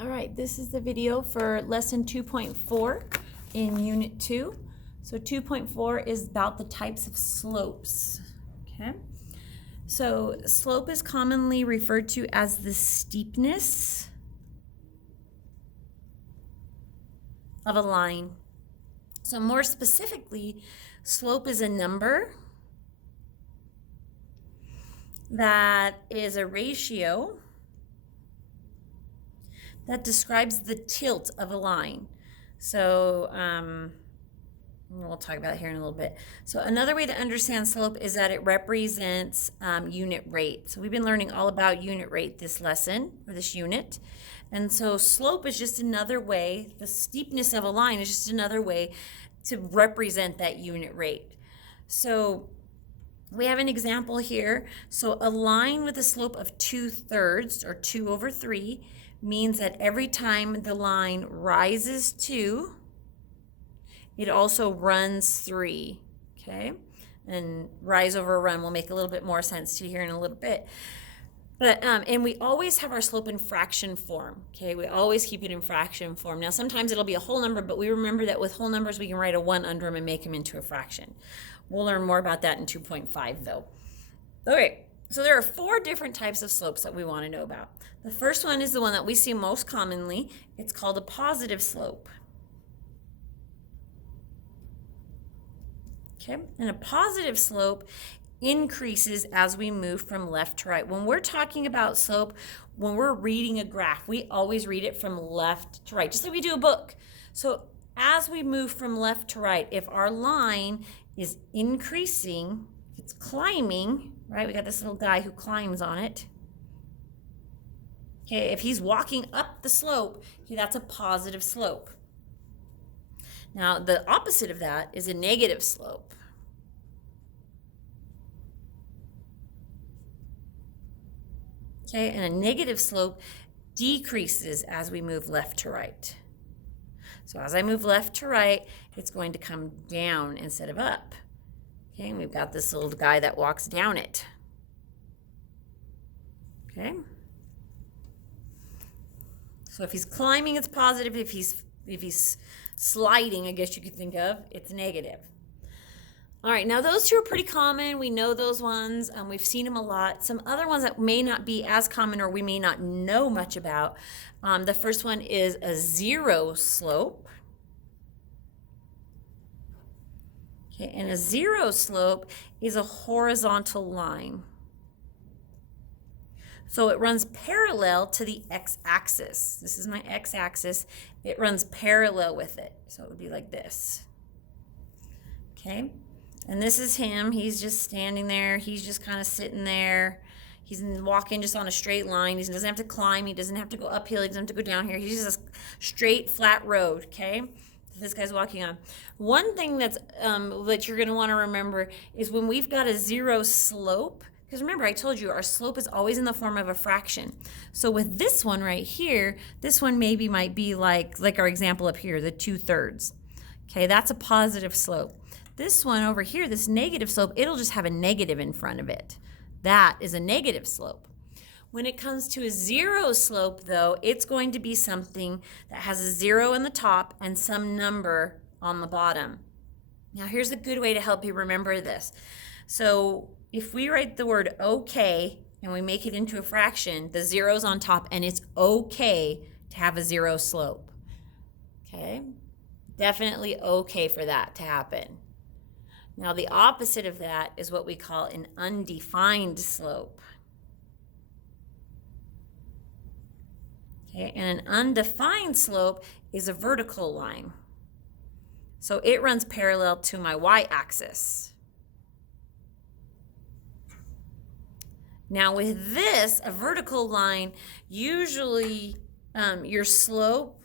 All right, this is the video for lesson 2.4 in unit 2. So 2.4 is about the types of slopes. Okay. So slope is commonly referred to as the steepness of a line. So more specifically, slope is a number that is a ratio that describes the tilt of a line. So we'll talk about it here in a little bit. So another way to understand slope is that it represents unit rate. So we've been learning all about unit rate this lesson, or this unit. And so slope is just another way, the steepness of a line is just another way to represent that unit rate. So we have an example here. So a line with a slope of 2/3 or 2/3 means that every time the line rises 2, it also runs 3, okay? And rise over run will make a little bit more sense to you here in a little bit. But, and we always have our slope in fraction form, okay? We always keep it in fraction form. Now, sometimes it'll be a whole number, but we remember that with whole numbers, we can write a 1 under them and make them into a fraction. We'll learn more about that in 2.5, though. Okay, so there are 4 different types of slopes that we want to know about. The first one is the one that we see most commonly. It's called a positive slope. Okay, and a positive slope increases as we move from left to right. When we're talking about slope, when we're reading a graph, we always read it from left to right, just like we do a book. So as we move from left to right, if our line is increasing, it's climbing, right? We got this little guy who climbs on it. Okay, if he's walking up the slope, okay, that's a positive slope. Now, the opposite of that is a negative slope. Okay, and a negative slope decreases as we move left to right. So as I move left to right, it's going to come down instead of up. Okay, and we've got this little guy that walks down it. Okay. So if he's climbing, it's positive. If he's sliding, I guess you could think of, it's negative. All right, now those 2 are pretty common. We know those ones. We've seen them a lot. Some other ones that may not be as common or we may not know much about. The first one is a zero slope. Okay, and a zero slope is a horizontal line. So it runs parallel to the x-axis. This is my x-axis. It runs parallel with it. So it would be like this. Okay, and this is him. He's just standing there. He's just kind of sitting there. He's walking just on a straight line. He doesn't have to climb. He doesn't have to go uphill. He doesn't have to go down here. He's just a straight, flat road, okay? This guy's walking on. One thing that's that you're going to want to remember is when we've got a zero slope, because remember, I told you our slope is always in the form of a fraction. So with this one right here, this one maybe might be like our example up here, the 2/3. Okay, that's a positive slope. This one over here, this negative slope, it'll just have a negative in front of it. That is a negative slope. When it comes to a zero slope, though, it's going to be something that has a 0 in the top and some number on the bottom. Now, here's a good way to help you remember this. So if we write the word okay and we make it into a fraction, the 0's on top, and it's okay to have a 0 slope. Okay? Definitely okay for that to happen. Now, the opposite of that is what we call an undefined slope. Okay, and an undefined slope is a vertical line. So it runs parallel to my y-axis. Now with this, a vertical line, usually your slope,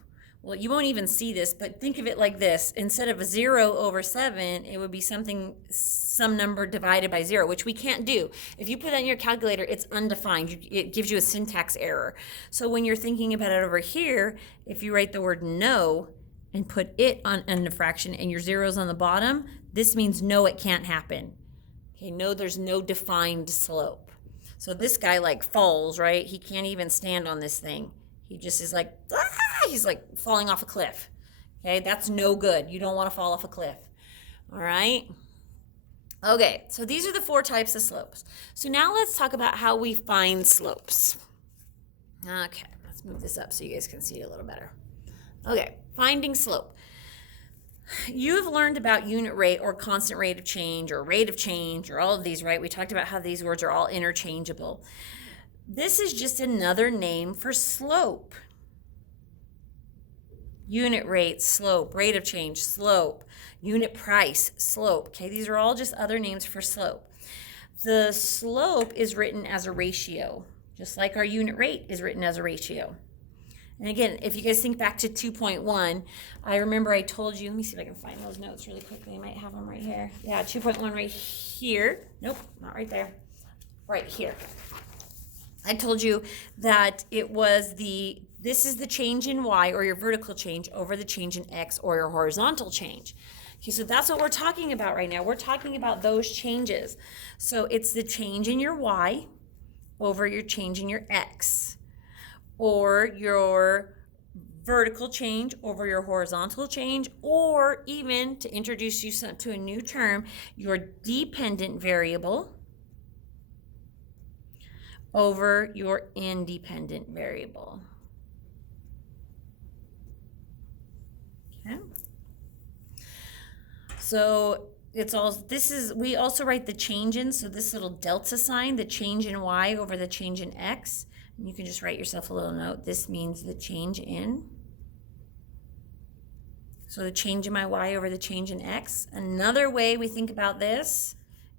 well, you won't even see this, but think of it like this. Instead of a 0/7, it would be some number divided by 0, which we can't do. If you put that in your calculator, it's undefined. It gives you a syntax error. So when you're thinking about it over here, if you write the word no and put it in a fraction and your 0's on the bottom, this means no, it can't happen. Okay, no, there's no defined slope. So this guy like falls, right? He can't even stand on this thing. He just is like, he's like falling off a cliff. Okay, that's no good. You don't want to fall off a cliff. All right. Okay, so these are the 4 types of slopes. So now let's talk about how we find slopes. Okay, let's move this up so you guys can see it a little better. Okay, finding slope. You have learned about unit rate or constant rate of change or rate of change or all of these, right? We talked about how these words are all interchangeable. This is just another name for slope. Unit rate, slope, rate of change, slope, unit price, slope. Okay, these are all just other names for slope. The slope is written as a ratio, just like our unit rate is written as a ratio. And again, if you guys think back to 2.1, I remember I told you, let me see if I can find those notes really quickly. I might have them right here. Yeah, 2.1 right here. Nope, not right there. Right here. I told you that it was this is the change in y, or your vertical change, over the change in x, or your horizontal change. Okay, so that's what we're talking about right now. We're talking about those changes. So it's the change in your y over your change in your x, or your vertical change over your horizontal change, or even, to introduce you to a new term, your dependent variable over your independent variable. Okay. So it's all, we also write the change in, so this little delta sign, the change in y over the change in x. And you can just write yourself a little note. This means the change in. So the change in my y over the change in x. Another way we think about this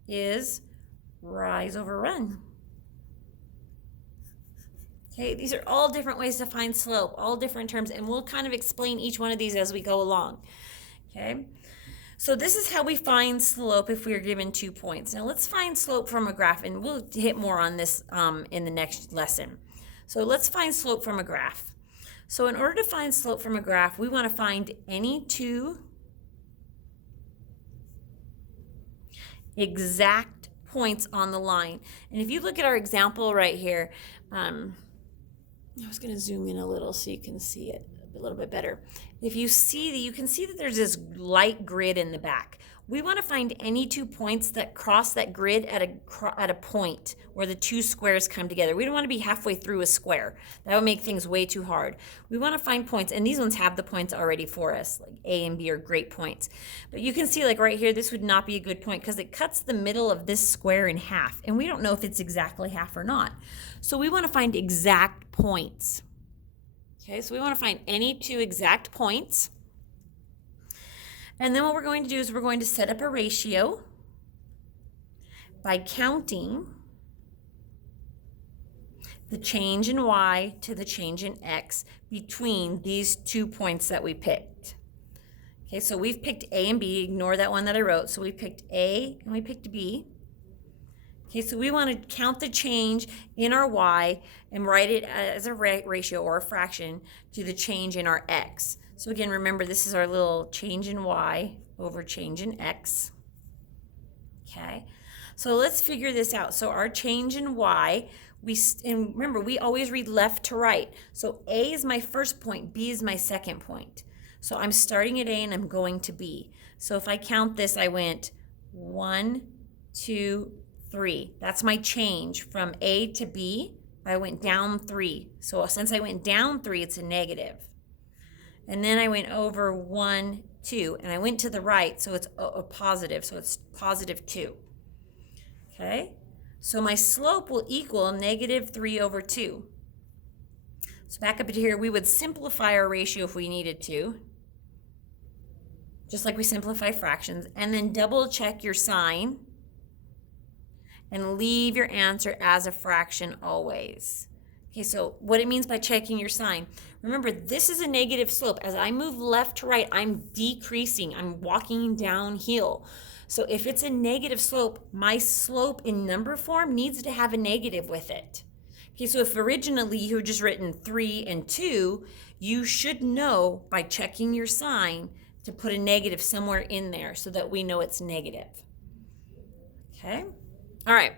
is rise over run. Okay, these are all different ways to find slope, all different terms, and we'll kind of explain each one of these as we go along. Okay, so this is how we find slope if we are given 2 points. Now let's find slope from a graph, and we'll hit more on this in the next lesson. So let's find slope from a graph. So in order to find slope from a graph, we want to find any 2 exact points on the line. And if you look at our example right here, I was going to zoom in a little so you can see it a little bit better. If you see, you can see that there's this light grid in the back. We want to find any 2 points that cross that grid at a point where the 2 squares come together. We don't want to be halfway through a square. That would make things way too hard. We want to find points, and these ones have the points already for us. Like A and B are great points. But you can see, like right here, this would not be a good point because it cuts the middle of this square in half, and we don't know if it's exactly half or not. So we want to find exact points. Okay, so we want to find any 2 exact points. And then what we're going to do is we're going to set up a ratio by counting the change in y to the change in x between these 2 points that we picked. Okay, so we've picked A and B. Ignore that one that I wrote. So we picked A and we picked B. Okay, so we want to count the change in our y and write it as a ratio or a fraction to the change in our x. So again, remember, this is our little change in y over change in x. Okay, so let's figure this out. So our change in y, and remember, we always read left to right. So A is my first point, B is my second point. So I'm starting at A and I'm going to B. So if I count this, I went 1, 2, 3. That's my change from A to B. I went down 3. So since I went down 3, it's a negative. And then I went over 1, 2, and I went to the right, so it's a positive, so it's positive 2. Okay, so my slope will equal negative 3 over 2. So back up to here, we would simplify our ratio if we needed to, just like we simplify fractions, and then double check your sign and leave your answer as a fraction always. Okay, so what it means by checking your sign. Remember, this is a negative slope. As I move left to right, I'm decreasing. I'm walking downhill. So if it's a negative slope, my slope in number form needs to have a negative with it. Okay, so if originally you had just written 3 and 2, you should know by checking your sign to put a negative somewhere in there so that we know it's negative. Okay? All right.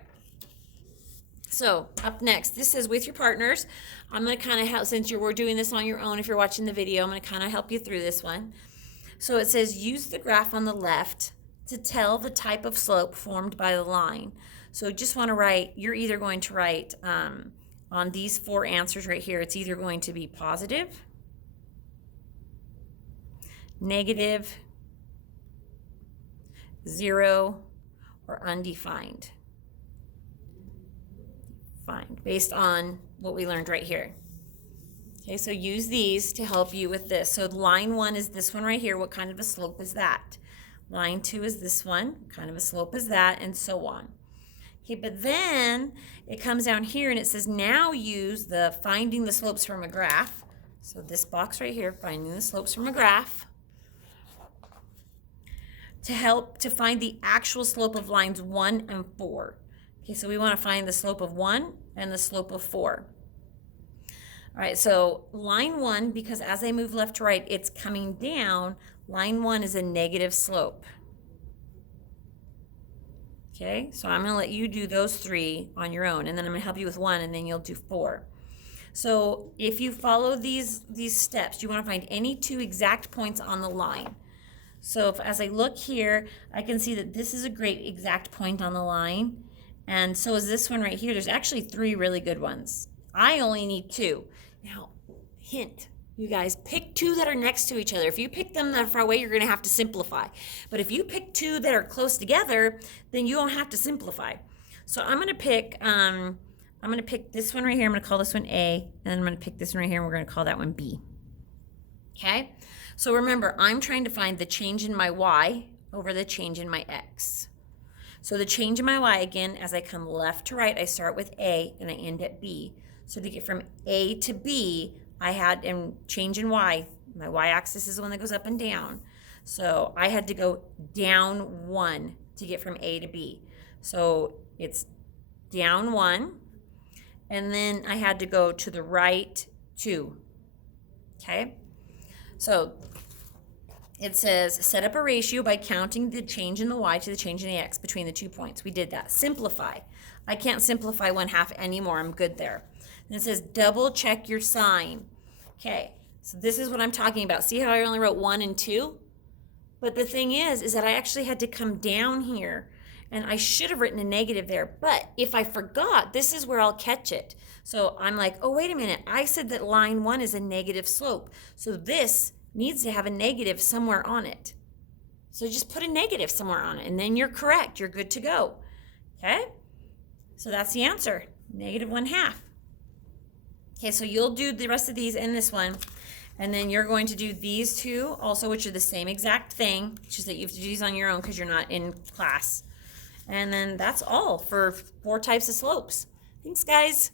So up next, this says with your partners. I'm going to kind of help, since we're doing this on your own, if you're watching the video, I'm going to kind of help you through this one. So it says use the graph on the left to tell the type of slope formed by the line. So just want to write, you're either going to write on these 4 answers right here, it's either going to be positive, negative, 0, or undefined. Fine, based on what we learned right here. Okay, so use these to help you with this. So line 1 is this one right here. What kind of a slope is that? Line 2 is this one. What kind of a slope is that? And so on. Okay, but then it comes down here and it says now use the finding the slopes from a graph. So this box right here, finding the slopes from a graph, to help to find the actual slope of lines 1 and 4. Okay, so we want to find the slope of 1 and the slope of 4. All right, so line 1, because as I move left to right, it's coming down. Line 1 is a negative slope. Okay, so I'm going to let you do those 3 on your own, and then I'm going to help you with 1, and then you'll do 4. So if you follow these steps, you want to find any 2 exact points on the line. So as I look here, I can see that this is a great exact point on the line. And so is this one right here. There's actually 3 really good ones. I only need 2. Now, hint, you guys, pick 2 that are next to each other. If you pick them that are far away, you're going to have to simplify. But if you pick 2 that are close together, then you don't have to simplify. So I'm going to pick this one right here. I'm going to call this one A, and then I'm going to pick this one right here, and we're going to call that one B. Okay? So remember, I'm trying to find the change in my Y over the change in my X. So the change in my Y, again, as I come left to right, I start with A and I end at B. So to get from A to B, I had, and change in Y, my Y-axis is the one that goes up and down. So I had to go down 1 to get from A to B. So it's down 1, and then I had to go to the right 2. Okay? So it says set up a ratio by counting the change in the Y to the change in the X between the 2 points. We did that. Simplify. I can't simplify 1/2 anymore. I'm good there. And it says double check your sign. Okay, so this is what I'm talking about. See how I only wrote 1 and 2? But the thing is that I actually had to come down here, and I should have written a negative there. But if I forgot, this is where I'll catch it. So I'm like, oh, wait a minute. I said that line 1 is a negative slope. So this needs to have a negative somewhere on it. So just put a negative somewhere on it, and then you're correct. You're good to go. Okay? So that's the answer, negative 1/2. Okay, so you'll do the rest of these in this one, and then you're going to do these 2 also, which are the same exact thing, just that you have to do these on your own because you're not in class. And then that's all for 4 types of slopes. Thanks, guys.